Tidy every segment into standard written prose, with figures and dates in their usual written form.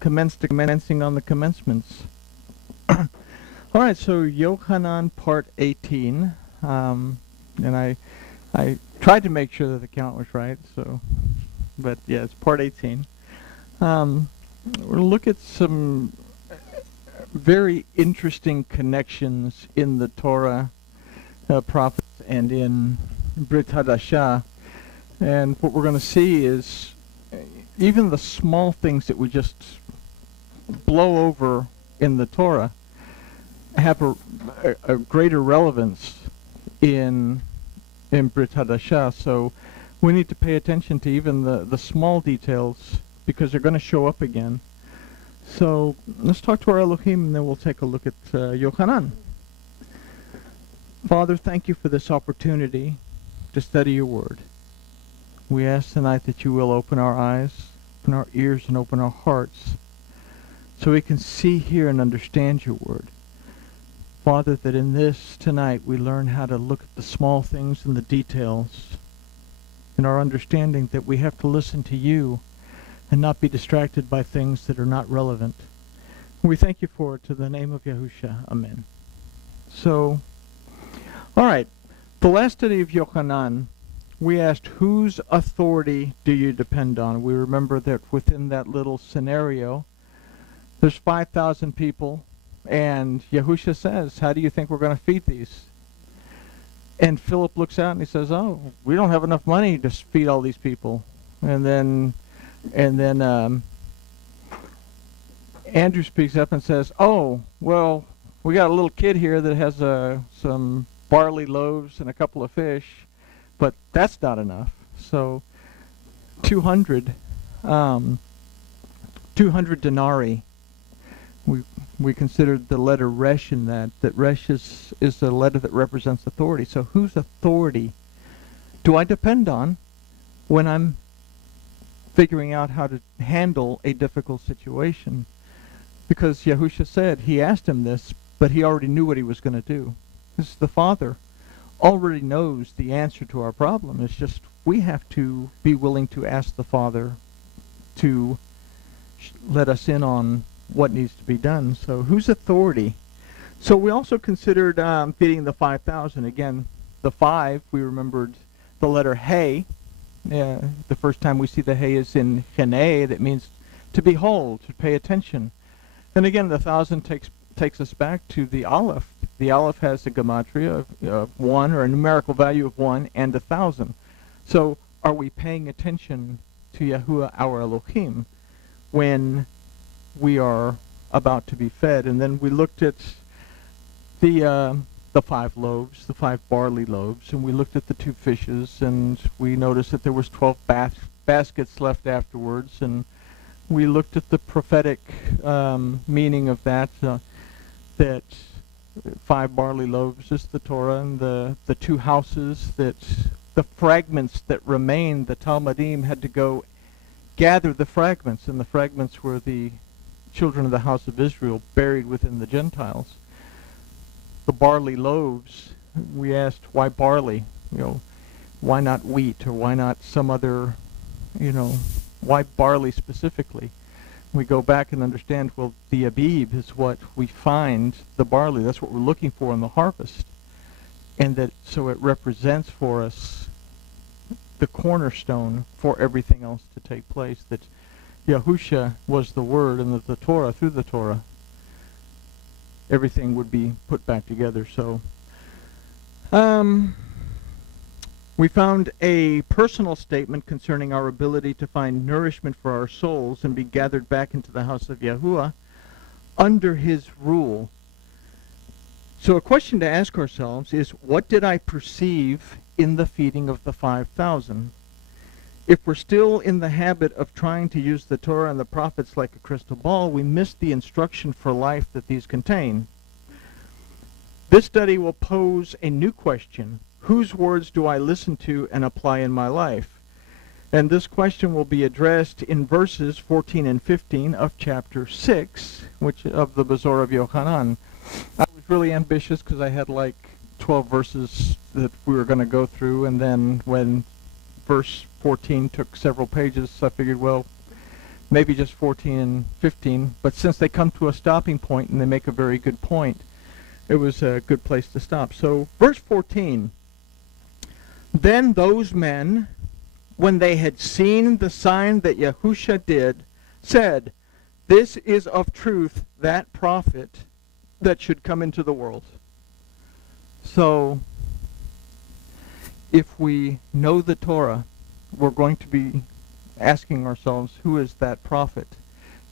commencing on the commencements. All right, so Yochanan part 18, and I tried to make sure that the count was right. So, but yeah, it's part 18. We'll look at some very interesting connections in the Torah, prophets, and in Brit Hadashah. And what we're going to see is even the small things that we just blow over in the Torah have a greater relevance in Brit Hadashah. So we need to pay attention to even the small details because they're going to show up again. So let's talk to our Elohim, and then we'll take a look at Yochanan. Father, thank you for this opportunity to study your word. We ask tonight that you will open our eyes, open our ears, and open our hearts so we can see, hear, and understand your word. Father, that in this tonight we learn how to look at the small things and the details in our understanding that we have to listen to you and not be distracted by things that are not relevant. We thank you for it to the name of Yahusha. Amen. So, all right, the last study of Yochanan, we asked, whose authority do you depend on? We remember that within that little scenario, there's 5,000 people, and Yahusha says, how do you think we're going to feed these? And Philip looks out and he says, oh, we don't have enough money to feed all these people. And then Andrew speaks up and says, oh, well, we got a little kid here that has some barley loaves and a couple of fish, but that's not enough. So 200 denarii. We considered the letter Resh in that Resh is the letter that represents authority. So whose authority do I depend on when I'm figuring out how to handle a difficult situation? Because Yahusha said, he asked him this, but he already knew what he was going to do. This is the Father already knows the answer to our problem. It's just we have to be willing to ask the Father to let us in on what needs to be done. So whose authority? So we also considered feeding the 5,000. Again, the 5, we remembered the letter He. The first time we see the He is in Chene, that means to behold, to pay attention. And again, the 1,000 takes us back to the Aleph. The Aleph has a gematria of 1, or a numerical value of 1, and 1,000. So are we paying attention to Yahuwah our Elohim when we are about to be fed? And then we looked at the 5 loaves, the 5 barley loaves, and we looked at the 2 fishes, and we noticed that there was 12 baskets left afterwards, and we looked at the prophetic meaning of that, that 5 barley loaves is the Torah, and the 2 houses, that the fragments that remained, the Talmudim had to go gather the fragments, and the fragments were the children of the house of Israel buried within the Gentiles. The barley loaves, we asked, why barley? Why not wheat, or why not some other, why barley specifically? We go back and understand, well, the Abib is what we find, the barley, that's what we're looking for in the harvest. And that, so it represents for us the cornerstone for everything else to take place, that Yahusha was the Word, and that the Torah, through the Torah, everything would be put back together. So, we found a personal statement concerning our ability to find nourishment for our souls and be gathered back into the house of Yahuwah under his rule. So a question to ask ourselves is, what did I perceive in the feeding of the 5,000? If we're still in the habit of trying to use the Torah and the prophets like a crystal ball, we miss the instruction for life that these contain. This study will pose a new question. Whose words do I listen to and apply in my life? And this question will be addressed in verses 14 and 15 of chapter 6, which of the Bazor of Yochanan. I was really ambitious because I had like 12 verses that we were going to go through, and then when verse 14 took several pages, I figured, well, maybe just 14 and 15, but since they come to a stopping point and they make a very good point, it was a good place to stop. So verse 14, then those men, when they had seen the sign that Yahusha did, said, this is of truth that prophet that should come into the world. So if we know the Torah, we're going to be asking ourselves, who is that prophet?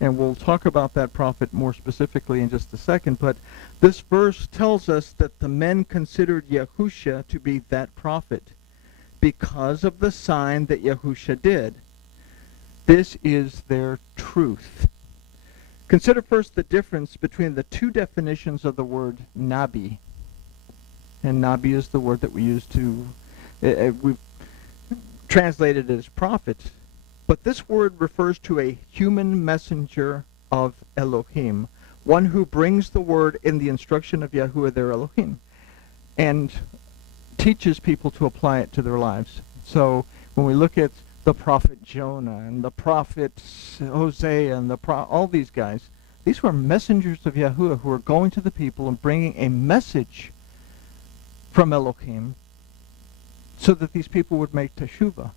And we'll talk about that prophet more specifically in just a second, but this verse tells us that the men considered Yahusha to be that prophet because of the sign that Yahusha did. This is their truth. Consider first the difference between the two definitions of the word Nabi. And Nabi is the word that we use to, we've translated it as prophet. But this word refers to a human messenger of Elohim, one who brings the word in the instruction of Yahuwah their Elohim, and teaches people to apply it to their lives. So when we look at the prophet Jonah and the prophet Hosea and all these guys, these were messengers of Yahuwah who were going to the people and bringing a message from Elohim so that these people would make teshuvah.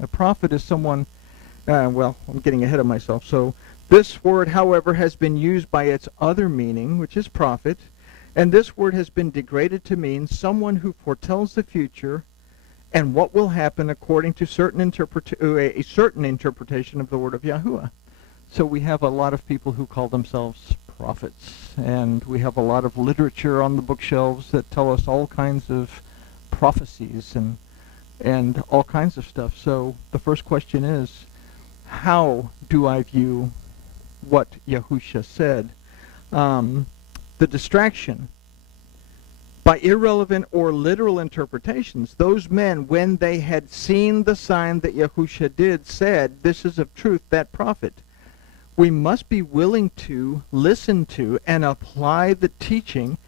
A prophet is someone, well, I'm getting ahead of myself. So this word, however, has been used by its other meaning, which is prophet, and this word has been degraded to mean someone who foretells the future and what will happen according to a certain interpretation of the word of Yahuwah. So we have a lot of people who call themselves prophets, and we have a lot of literature on the bookshelves that tell us all kinds of prophecies and all kinds of stuff. So the first question is, how do I view what Yahusha said? The distraction. By irrelevant or literal interpretations, those men, when they had seen the sign that Yahusha did, said, this is of truth that prophet. We must be willing to listen to and apply the teaching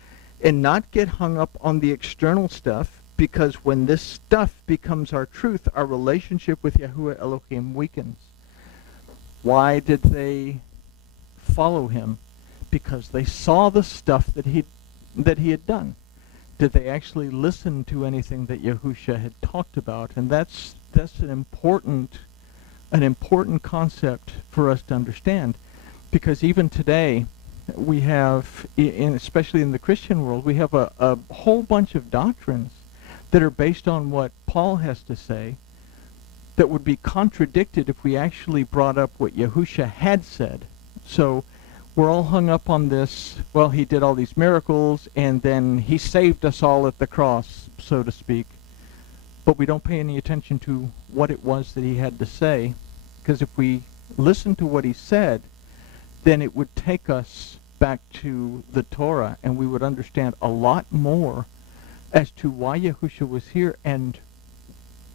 and not get hung up on the external stuff, because when this stuff becomes our truth, our relationship with Yahuwah Elohim weakens. Why did they follow him? Because they saw the stuff that he had done. Did they actually listen to anything that Yahusha had talked about? And that's an important concept for us to understand, because even today we have, especially in the Christian world, we have a whole bunch of doctrines that are based on what Paul has to say that would be contradicted if we actually brought up what Yahusha had said. So we're all hung up on this, well, he did all these miracles, and then he saved us all at the cross, so to speak. But we don't pay any attention to what it was that he had to say, because if we listen to what he said, then it would take us back to the Torah, and we would understand a lot more as to why Yahusha was here and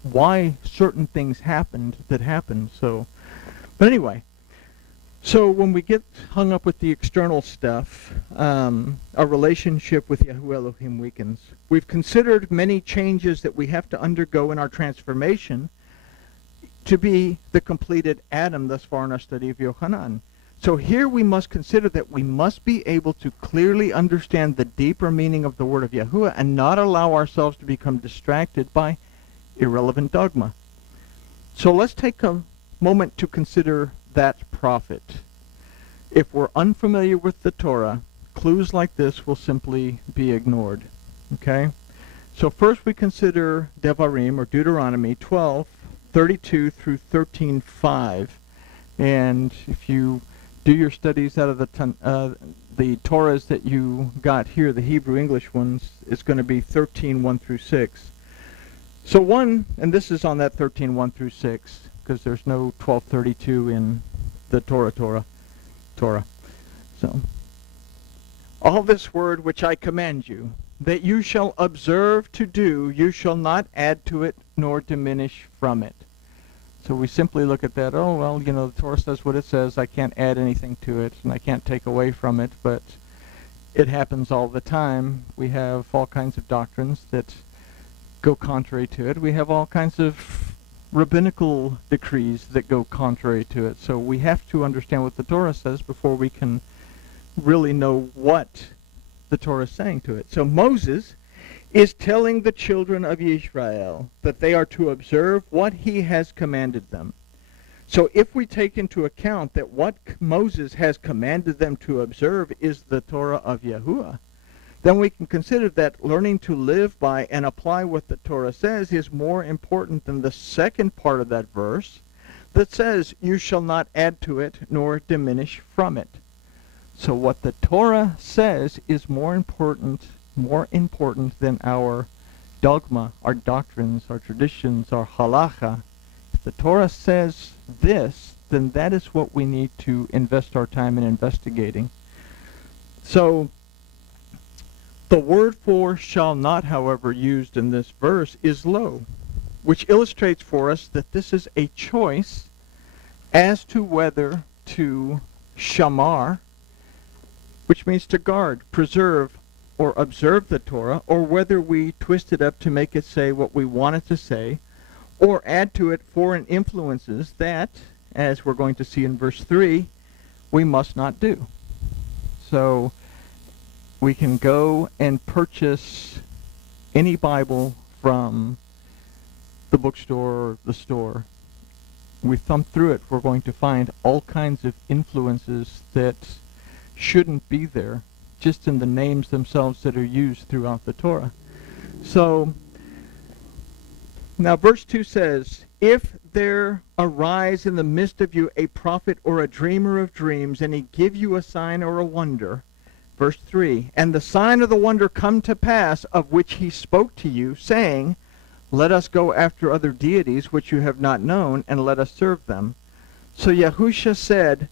why certain things happened that happened. So, but anyway, so when we get hung up with the external stuff, our relationship with Yahuwah Elohim weakens. We've considered many changes that we have to undergo in our transformation to be the completed Adam thus far in our study of Yochanan. So here we must consider that we must be able to clearly understand the deeper meaning of the word of Yahuwah and not allow ourselves to become distracted by irrelevant dogma. So let's take a moment to consider that prophet. If we're unfamiliar with the Torah, clues like this will simply be ignored. Okay? So first we consider Devarim, or Deuteronomy 12:32 through 13:5. And if you do your studies out of the Torahs that you got here, the Hebrew English ones, it's going to be 13:1 through 6. So one, and this is on that 13:1 through 6, because there's no 12:32 in the Torah. So, all this word which I command you, that you shall observe to do, you shall not add to it nor diminish from it. So we simply look at that, oh, well, the Torah says what it says, I can't add anything to it, and I can't take away from it, but it happens all the time. We have all kinds of doctrines that go contrary to it. We have all kinds of rabbinical decrees that go contrary to it. So we have to understand what the Torah says before we can really know what the Torah is saying to it. So Moses is telling the children of Israel that they are to observe what he has commanded them. So if we take into account that what Moses has commanded them to observe is the Torah of Yahuwah, then we can consider that learning to live by and apply what the Torah says is more important than the second part of that verse that says, "You shall not add to it nor diminish from it." So what the Torah says is more important than our dogma, our doctrines, our traditions, our halacha. If the Torah says this, then that is what we need to invest our time in investigating. So the word for shall not, however, used in this verse is lo, which illustrates for us that this is a choice as to whether to shamar, which means to guard, preserve, or observe the Torah, or whether we twist it up to make it say what we want it to say, or add to it foreign influences that, as we're going to see in verse 3, we must not do. So we can go and purchase any Bible from the bookstore or the store. We thumb through it, we're going to find all kinds of influences that shouldn't be there, just in the names themselves that are used throughout the Torah. So now verse 2 says, "If there arise in the midst of you a prophet or a dreamer of dreams, and he give you a sign or a wonder," verse 3, "and the sign or the wonder come to pass of which he spoke to you, saying, Let us go after other deities which you have not known, and let us serve them. So Yahusha said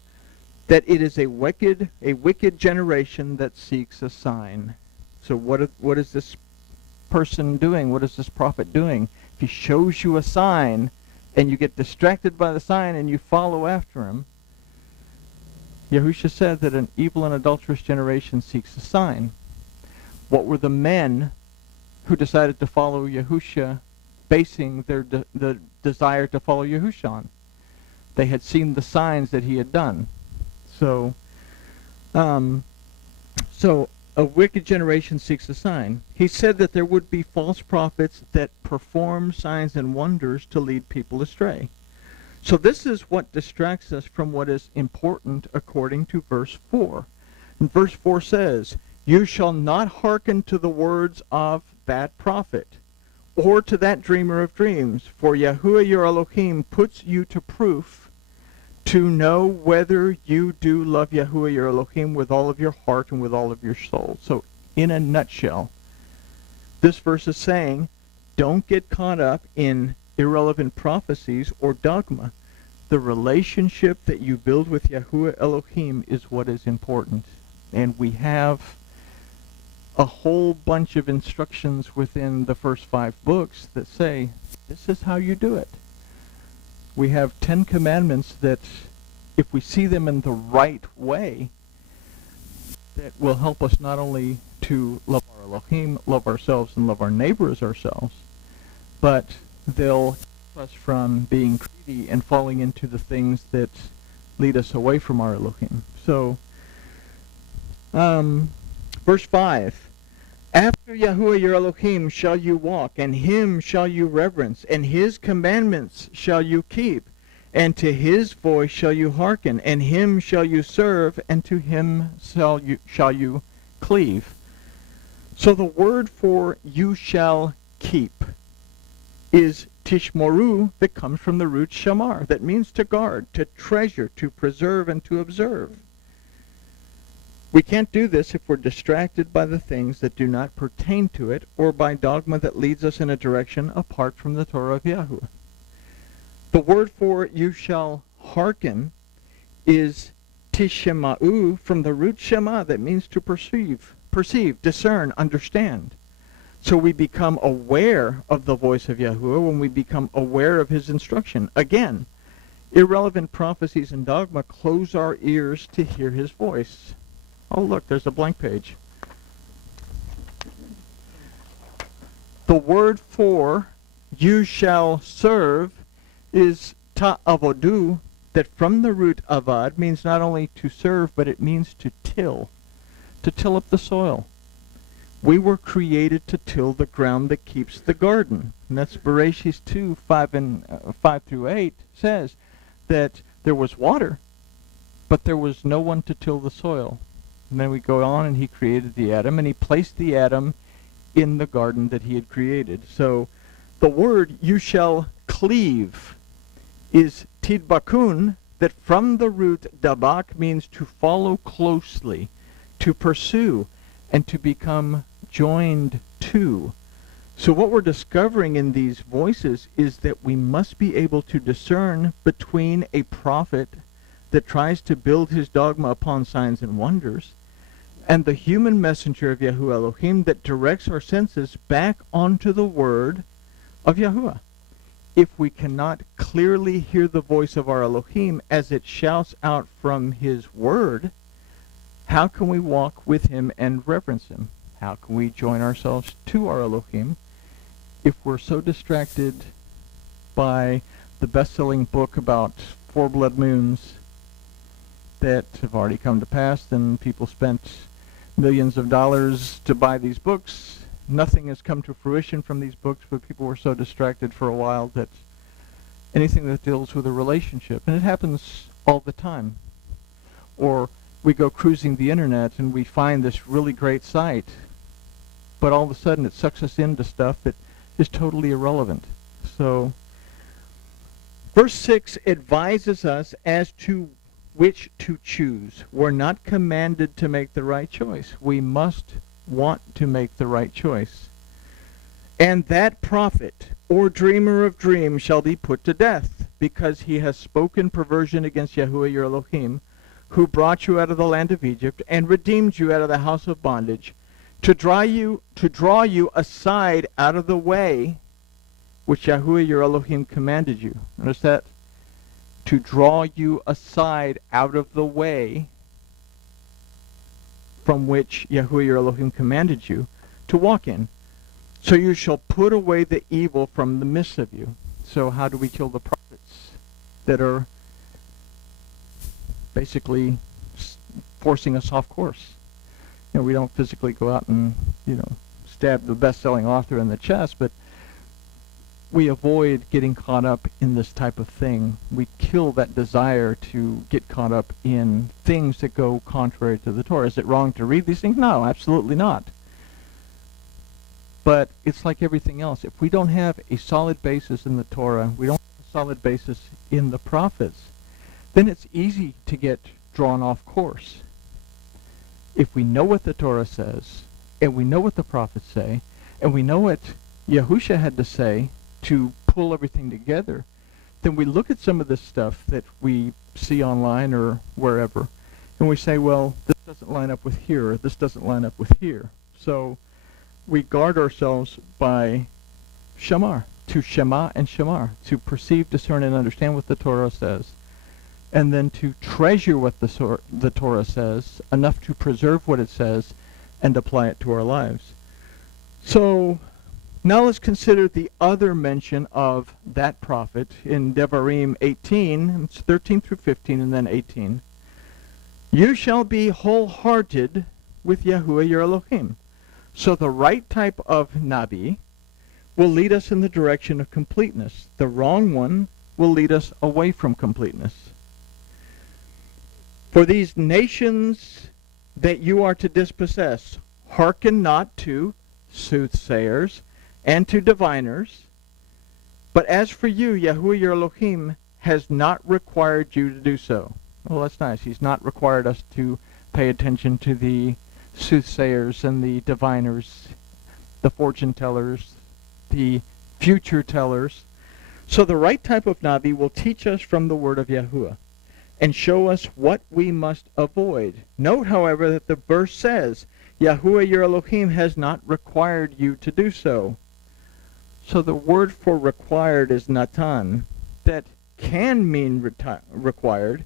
that it is a wicked generation that seeks a sign." So what is this person doing? What is this prophet doing? If he shows you a sign and you get distracted by the sign and you follow after him, Yahusha said that an evil and adulterous generation seeks a sign. What were the men who decided to follow Yahusha basing the desire to follow Yahusha on? They had seen the signs that he had done. So a wicked generation seeks a sign. He said that there would be false prophets that perform signs and wonders to lead people astray. So this is what distracts us from what is important according to verse 4. And verse 4 says, "You shall not hearken to the words of that prophet, or to that dreamer of dreams, for Yahuwah your Elohim puts you to proof to know whether you do love Yahuwah your Elohim with all of your heart and with all of your soul." So in a nutshell, this verse is saying, don't get caught up in irrelevant prophecies or dogma. The relationship that you build with Yahuwah Elohim is what is important. And we have a whole bunch of instructions within the first 5 books that say, this is how you do it. We have 10 commandments that, if we see them in the right way, that will help us not only to love our Elohim, love ourselves, and love our neighbor as ourselves, but they'll keep us from being greedy and falling into the things that lead us away from our Elohim. So, verse 5, "After Yahuwah your Elohim shall you walk, and him shall you reverence, and his commandments shall you keep, and to his voice shall you hearken, and him shall you serve, and to him shall you cleave." So the word for "you shall keep" is tishmoru, that comes from the root shamar, that means to guard, to treasure, to preserve, and to observe. We can't do this if we're distracted by the things that do not pertain to it, or by dogma that leads us in a direction apart from the Torah of Yahuwah. The word for "you shall hearken" is tishema'u, from the root shema, that means to perceive, discern, understand. So we become aware of the voice of Yahuwah when we become aware of his instruction. Again, irrelevant prophecies and dogma close our ears to hear his voice. Oh, look, there's a blank page. The word for "you shall serve" is ta'avodu, that from the root avad means not only to serve, but it means to till up the soil. We were created to till the ground that keeps the garden. And that's Bereshit 2, 5 through 8 says that there was water, but there was no one to till the soil. And then we go on, and he created the Adam, and he placed the Adam in the garden that he had created. So the word you shall cleave is tidbakun, that from the root dabak means to follow closely, to pursue, and to become joined to. So what we're discovering in these voices is that we must be able to discern between a prophet that tries to build his dogma upon signs and wonders and the human messenger of Yahuwah Elohim that directs our senses back onto the word of Yahuwah. If we cannot clearly hear the voice of our Elohim as it shouts out from his word, how can we walk with him and reverence him? How can we join ourselves to our Elohim if we're so distracted by the best-selling book about 4 blood moons that have already come to pass, and people spent millions of dollars to buy these books? Nothing has come to fruition from these books, but people were so distracted for a while that anything that deals with a relationship, and it happens all the time. Or we go cruising the internet and we find this really great site, but all of a sudden it sucks us into stuff that is totally irrelevant. So verse 6 advises us as to which to choose. We're not commanded to make the right choice. We must want to make the right choice. And that prophet or dreamer of dreams shall be put to death, because he has spoken perversion against Yahuwah your Elohim, who brought you out of the land of Egypt and redeemed you out of the house of bondage, to draw you aside out of the way which Yahuwah your Elohim commanded you. Notice that? To draw you aside out of the way from which Yahuwah your Elohim commanded you to walk in. So you shall put away the evil from the midst of you. So how do we kill the prophets that are basically forcing us off course? We don't physically go out and, stab the best-selling author in the chest, but we avoid getting caught up in this type of thing. We kill that desire to get caught up in things that go contrary to the Torah. Is it wrong to read these things? No, absolutely not. But it's like everything else. If we don't have a solid basis in the Torah, we don't have a solid basis in the prophets, then it's easy to get drawn off course. If we know what the Torah says, and we know what the prophets say, and we know what Yahusha had to say to pull everything together, then we look at some of this stuff that we see online or wherever, and we say, well, this doesn't line up with here, or this doesn't line up with here. So we guard ourselves by shamar, to shema and shamar, to perceive, discern, and understand what the Torah says, and then to treasure what the Torah says, enough to preserve what it says and apply it to our lives. So now let's consider the other mention of that prophet in Devarim 18, it's 13 through 15 and then 18. You shall be wholehearted with Yahuwah your Elohim. So the right type of Nabi will lead us in the direction of completeness. The wrong one will lead us away from completeness. For these nations that you are to dispossess, hearken not to soothsayers and to diviners, but as for you, Yahuwah your Elohim has not required you to do so. Well, that's nice. He's not required us to pay attention to the soothsayers and the diviners, the fortune tellers, the future tellers. So the right type of Nabi will teach us from the word of Yahuwah and show us what we must avoid. Note, however, that the verse says, Yahuwah your Elohim has not required you to do so. So the word for required is natan. That can mean required,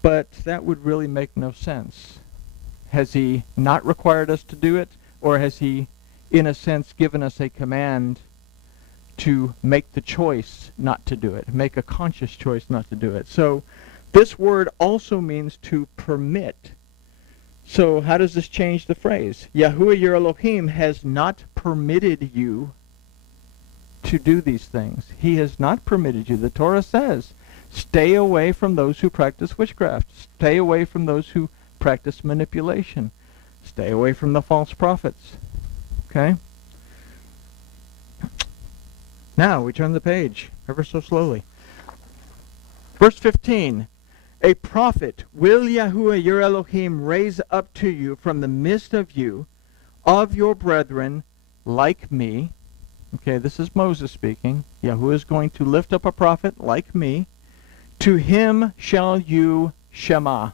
but that would really make no sense. Has he not required us to do it, or has he, in a sense, given us a command to make the choice not to do it, make a conscious choice not to do it. So this word also means to permit. So how does this change the phrase? Yahuwah your Elohim has not permitted you to do these things. He has not permitted you. The Torah says, stay away from those who practice witchcraft. Stay away from those who practice manipulation. Stay away from the false prophets. Okay? Now, we turn the page ever so slowly. Verse 15. A prophet will Yahuwah your Elohim raise up to you from the midst of you, of your brethren, like me. Okay, this is Moses speaking. Yahuwah is going to lift up a prophet like me. To him shall you shema.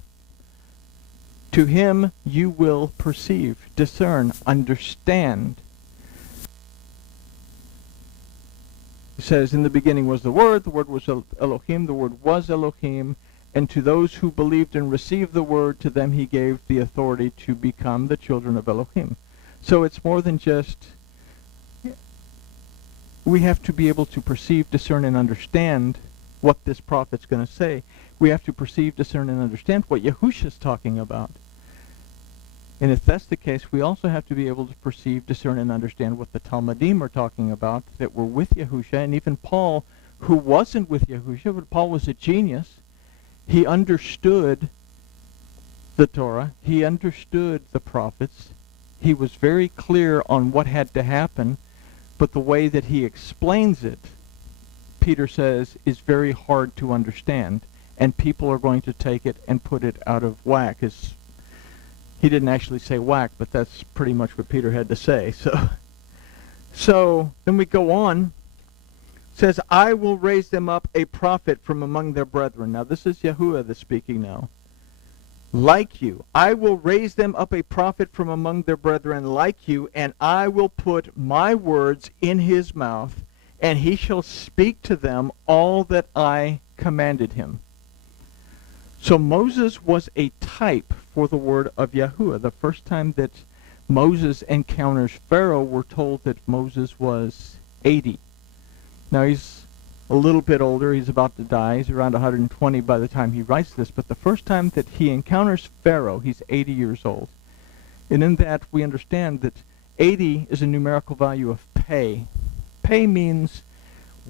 To him you will perceive, discern, understand. It says, in the beginning was the Word was Elohim, the Word was Elohim, and to those who believed and received the Word, to them he gave the authority to become the children of Elohim. So it's more than just, we have to be able to perceive, discern, and understand what this prophet's going to say. We have to perceive, discern, and understand what Yahusha's talking about. And if that's the case, we also have to be able to perceive, discern, and understand what the Talmudim are talking about that were with Yahusha. And even Paul, who wasn't with Yahusha, but Paul was a genius. He understood the Torah. He understood the prophets. He was very clear on what had to happen. But the way that he explains it, Peter says, is very hard to understand. And people are going to take it and put it out of whack. He didn't actually say whack, but that's pretty much what Peter had to say. So then we go on. It says, I will raise them up a prophet from among their brethren. Now this is Yahuwah that's speaking now. Like you. I will raise them up a prophet from among their brethren like you, and I will put my words in his mouth, and he shall speak to them all that I commanded him. So Moses was a type for the word of Yahuwah. The first time that Moses encounters Pharaoh, we're told that Moses was 80. Now he's a little bit older. He's about to die. He's around 120 by the time he writes this. But the first time that he encounters Pharaoh, he's 80 years old. And in that, we understand that 80 is a numerical value of pei. Pei means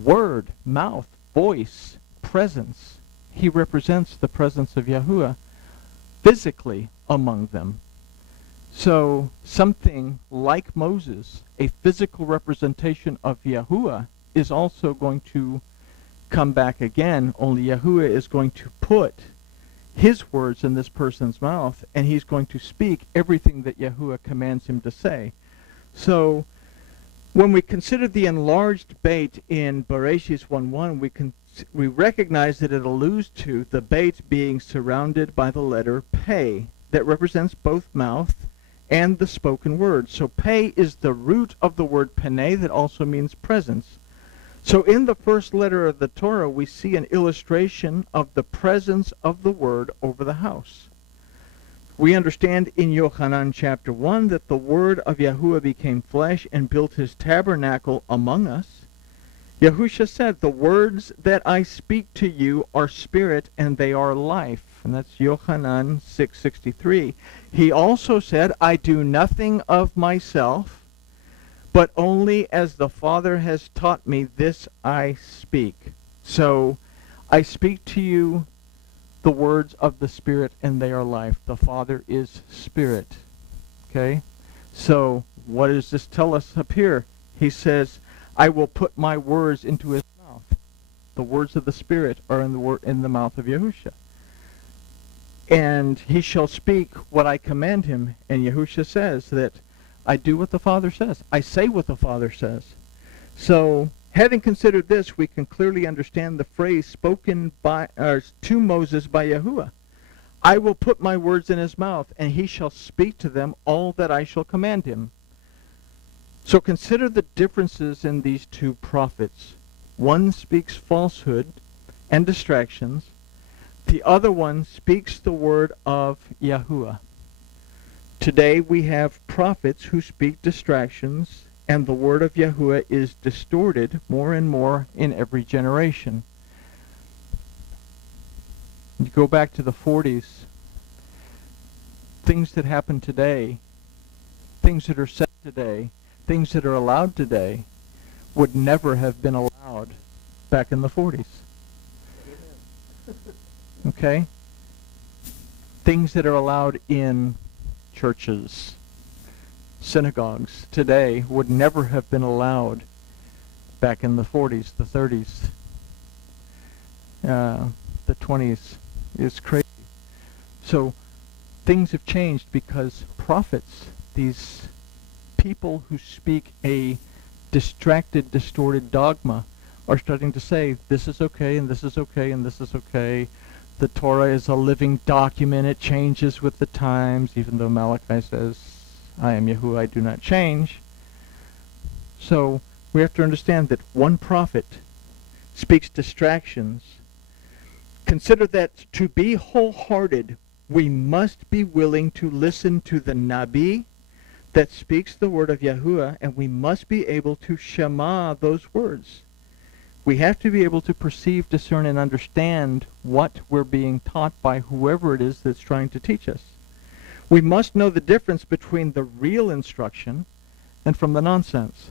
word, mouth, voice, presence. He represents the presence of Yahuwah physically among them. So something like Moses, a physical representation of Yahuwah, is also going to come back again, only Yahuwah is going to put his words in this person's mouth, and he's going to speak everything that Yahuwah commands him to say. So when we consider the enlarged bait in Bereshis 1:1, we recognize that it alludes to the bait being surrounded by the letter Pei that represents both mouth and the spoken word. So Pei is the root of the word Pene that also means presence. So in the first letter of the Torah, we see an illustration of the presence of the word over the house. We understand in Yochanan chapter 1 that the word of Yahuwah became flesh and built his tabernacle among us. Yahusha said, the words that I speak to you are spirit and they are life. And that's Yochanan 6:63. He also said, I do nothing of myself, but only as the Father has taught me, this I speak. So I speak to you the words of the Spirit, and they are life. The Father is Spirit. Okay? So what does this tell us up here? He says, I will put my words into his mouth. The words of the Spirit are in the mouth of Yahusha. And he shall speak what I command him. And Yahusha says that I do what the Father says. I say what the Father says. So, having considered this, we can clearly understand the phrase spoken to Moses by Yahuwah. I will put my words in his mouth, and he shall speak to them all that I shall command him. So consider the differences in these two prophets. One speaks falsehood and distractions. The other one speaks the word of Yahuwah. Today we have prophets who speak distractions and the word of Yahuwah is distorted more and more in every generation. You go back to the 40s, things that happen today, things that are said today, things that are allowed today, would never have been allowed back in the 40s. Okay? Things that are allowed in churches, synagogues today would never have been allowed back in the 40s, the 30s, the 20s. It's crazy. So things have changed because prophets, these people who speak a distracted, distorted dogma, are starting to say, this is okay, and this is okay, and this is okay. The Torah is a living document. It changes with the times, even though Malachi says, I am Yahuwah, I do not change. So we have to understand that one prophet speaks distractions. Consider that to be wholehearted, we must be willing to listen to the Nabi that speaks the word of Yahuwah, and we must be able to shema those words. We have to be able to perceive, discern, and understand what we're being taught by whoever it is that's trying to teach us. We must know the difference between the real instruction and from the nonsense.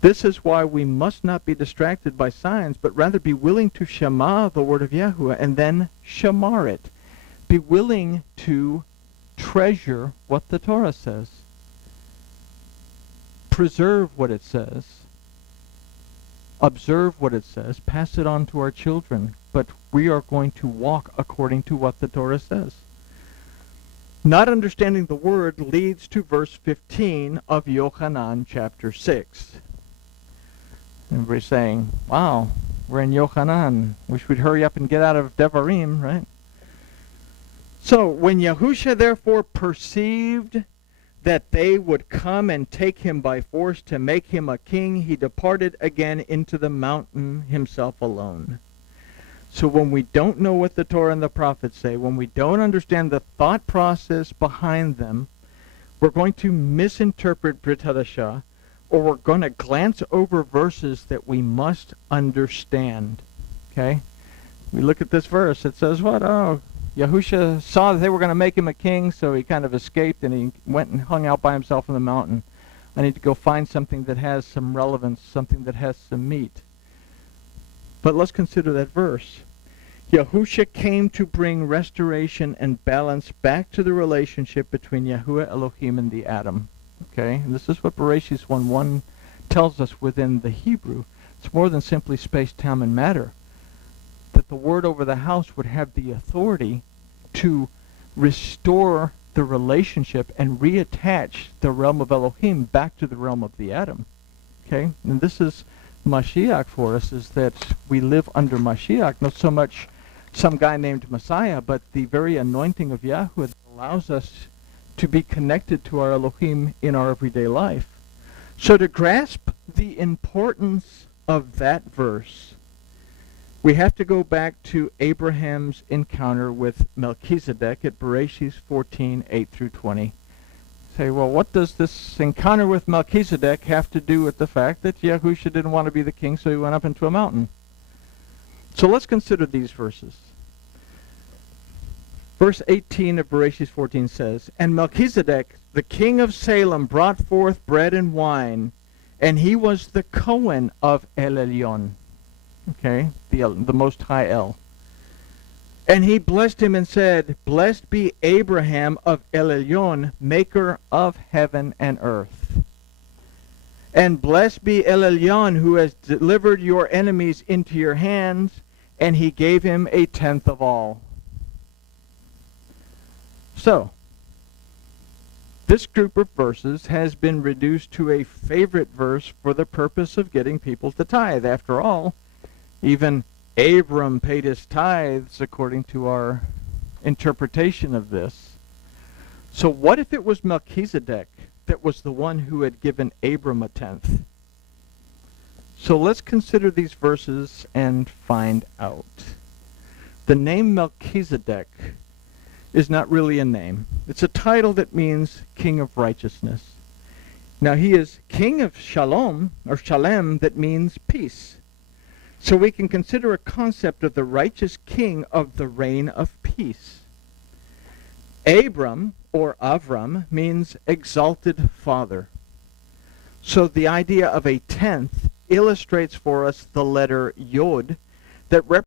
This is why we must not be distracted by signs, but rather be willing to shema the word of Yahuwah and then shamar it. Be willing to treasure what the Torah says. Preserve what it says. Observe what it says. Pass it on to our children. But we are going to walk according to what the Torah says. Not understanding the word leads to verse 15 of Yochanan chapter 6. Everybody's saying, wow, we're in Yochanan. Wish we'd hurry up and get out of Devarim, right? So, when Yahusha therefore perceived that they would come and take him by force to make him a king, he departed again into the mountain himself alone. So when we don't know what the Torah and the prophets say, when we don't understand the thought process behind them, we're going to misinterpret Brit Hadashah, or we're going to glance over verses that we must understand. Okay? We look at this verse. It says what? Oh, Yahusha saw that they were going to make him a king, so he kind of escaped and he went and hung out by himself in the mountain. I need to go find something that has some relevance, something that has some meat. But let's consider that verse. Yahusha came to bring restoration and balance back to the relationship between Yahuwah Elohim and the Adam. Okay? And this is what Bereshis 1:1 tells us within the Hebrew. It's more than simply space, time, and matter. That the word over the house would have the authority to restore the relationship and reattach the realm of Elohim back to the realm of the Adam. Okay? And this is Mashiach for us, is that we live under Mashiach, not so much some guy named Messiah, but the very anointing of Yahuwah that allows us to be connected to our Elohim in our everyday life. So to grasp the importance of that verse, we have to go back to Abraham's encounter with Melchizedek at Bereshis 14:8-20. Say, well, what does this encounter with Melchizedek have to do with the fact that Yahusha didn't want to be the king, so he went up into a mountain? So let's consider these verses. Verse 18 of Bereshis 14 says, And Melchizedek, the king of Salem, brought forth bread and wine, and he was the Cohen of El Elyon. Okay, the Most High El. And he blessed him and said, Blessed be Abraham of El Elyon, maker of heaven and earth. And blessed be El Elyon, who has delivered your enemies into your hands, and he gave him a tenth of all. So, this group of verses has been reduced to a favorite verse for the purpose of getting people to tithe. After all, even Abram paid his tithes according to our interpretation of this. So what if it was Melchizedek that was the one who had given Abram a tenth? So let's consider these verses and find out. The name Melchizedek is not really a name. It's a title that means King of Righteousness. Now he is king of Shalom, or Shalem, that means peace. So we can consider a concept of the righteous king of the reign of peace. Abram, or Avram, means exalted father. So the idea of a tenth illustrates for us the letter Yod that represents